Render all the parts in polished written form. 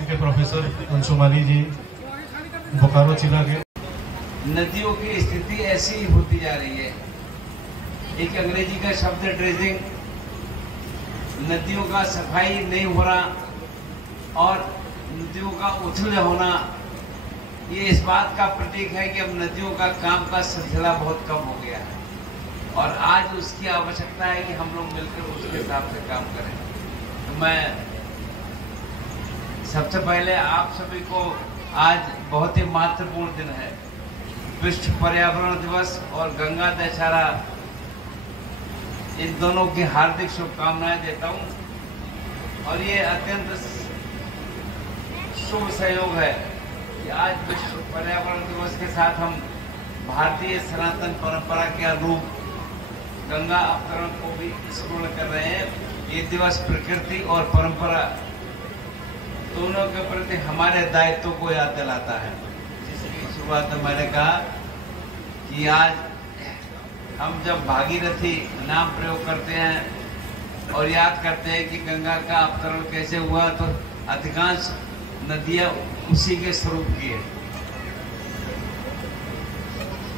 के प्रोफेसर अंशुमाली जी बोकारो जिला के। नदियों की स्थिति ऐसी ही होती जा रही है। एक अंग्रेजी का शब्द ड्रेजिंग, नदियों का सफाई नहीं हो रहा और नदियों का उछल होना, ये इस बात का प्रतीक है कि अब नदियों का काम का सिलसिला बहुत कम हो गया है और आज उसकी आवश्यकता है कि हम लोग मिलकर उसके हिसाब से काम करें। तो मैं सबसे पहले आप सभी को आज बहुत ही महत्वपूर्ण दिन है, विश्व पर्यावरण दिवस और गंगा दशहरा, इन दोनों की हार्दिक शुभकामनाएं देता हूं। और ये अत्यंत शुभ संयोग है कि आज विश्व पर्यावरण दिवस के साथ हम भारतीय सनातन परंपरा के अनुरूप गंगा अवतरण को भी स्मरण कर रहे हैं। ये दिवस प्रकृति और परंपरा दोनों के प्रति हमारे दायित्व को याद दिलाता है। जिसकी शुरुआत में मैंने कहा कि आज हम जब भागीरथी नाम प्रयोग करते हैं और याद करते हैं कि गंगा का अवतरण कैसे हुआ, तो अधिकांश नदियां उसी के स्वरूप की है।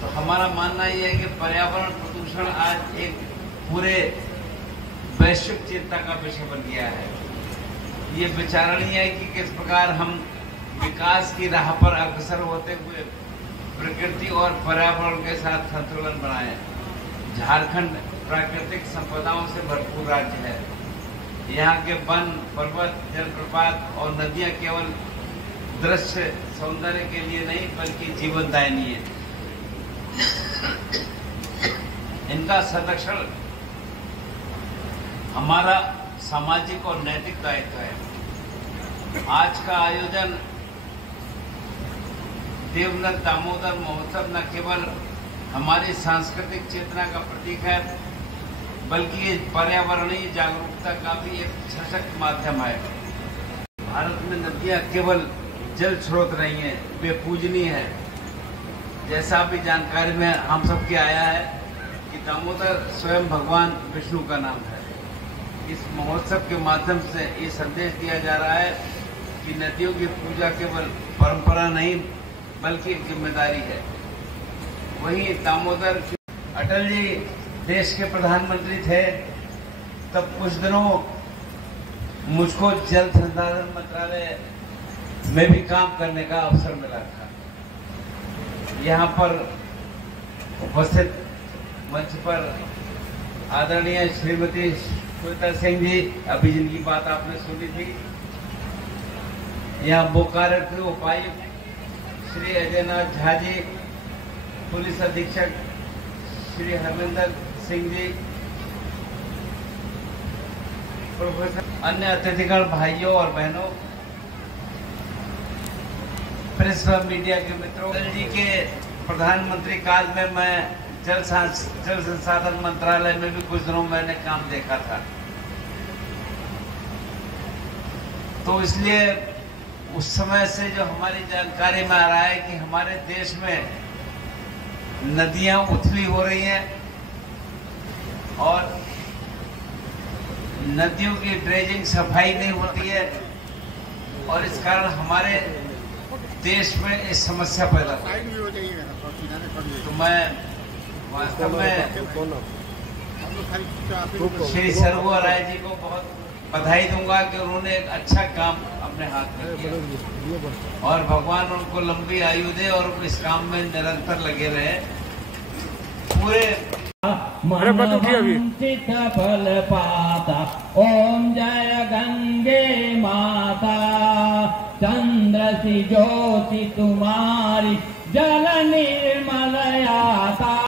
तो हमारा मानना यह है कि पर्यावरण प्रदूषण आज एक पूरे वैश्विक चिंता का विषय बन गया है। ये विचारणीय है कि किस प्रकार हम विकास की राह पर अग्रसर होते हुए प्रकृति और पर्यावरण के साथ संतुलन बनाएं। झारखंड प्राकृतिक संपदाओं से भरपूर राज्य है। यहाँ के वन, पर्वत, जलप्रपात और नदियाँ केवल दृश्य सौंदर्य के लिए नहीं बल्कि जीवनदायिनी है। इनका संरक्षण हमारा सामाजिक और नैतिक दायित्व है। आज का आयोजन देवनद दामोदर महोत्सव न केवल हमारी सांस्कृतिक चेतना का प्रतीक है बल्कि ये पर्यावरणीय जागरूकता का भी एक सशक्त माध्यम है। भारत में नदियां केवल जल स्रोत नहीं है, वे पूजनीय है। जैसा भी जानकारी में हम सबके आया है कि दामोदर स्वयं भगवान विष्णु का नाम है। इस महोत्सव के माध्यम से ये संदेश दिया जा रहा है कि नदियों की पूजा केवल परंपरा नहीं बल्कि एक जिम्मेदारी है। वहीं दामोदर, अटल जी देश के प्रधानमंत्री थे, तब कुछ दिनों मुझको जल संसाधन मंत्रालय में भी काम करने का अवसर मिला था। यहाँ पर उपस्थित मंच पर आदरणीय श्रीमती श्वेता सिंह जी, अभी जिनकी बात आपने सुनी थी, यहाँ बोकारो के उपायुक्त श्री अजयनाथ झा जी, पुलिस अधीक्षक श्री हरविंदर सिंह जी, प्रोफेसर, अन्य अतिथिगण भाइयों और बहनों, प्रेस व मीडिया के मित्रों, अटल जी के प्रधानमंत्री काल में मैं जल संसाधन मंत्रालय में भी कुछ दिनों मैंने काम देखा था। तो इसलिए उस समय से जो हमारी जानकारी में आ रहा है कि हमारे देश में नदियां उथली हो रही हैं और नदियों की ड्रेजिंग, सफाई नहीं होती है और इस कारण हमारे देश में इस समस्या पैदा होती है। तो मैं वास्तव में श्री सर्वोदय राय जी को बहुत बधाई दूंगा कि उन्होंने एक अच्छा काम अपने हाथ में किया और भगवान उनको लंबी आयु दे और इस काम में निरंतर लगे रहे। पूरे फल पाता, ओम जय गंगे माता, चंद्र सी ज्योति तुम्हारी, जल निर्मल आता।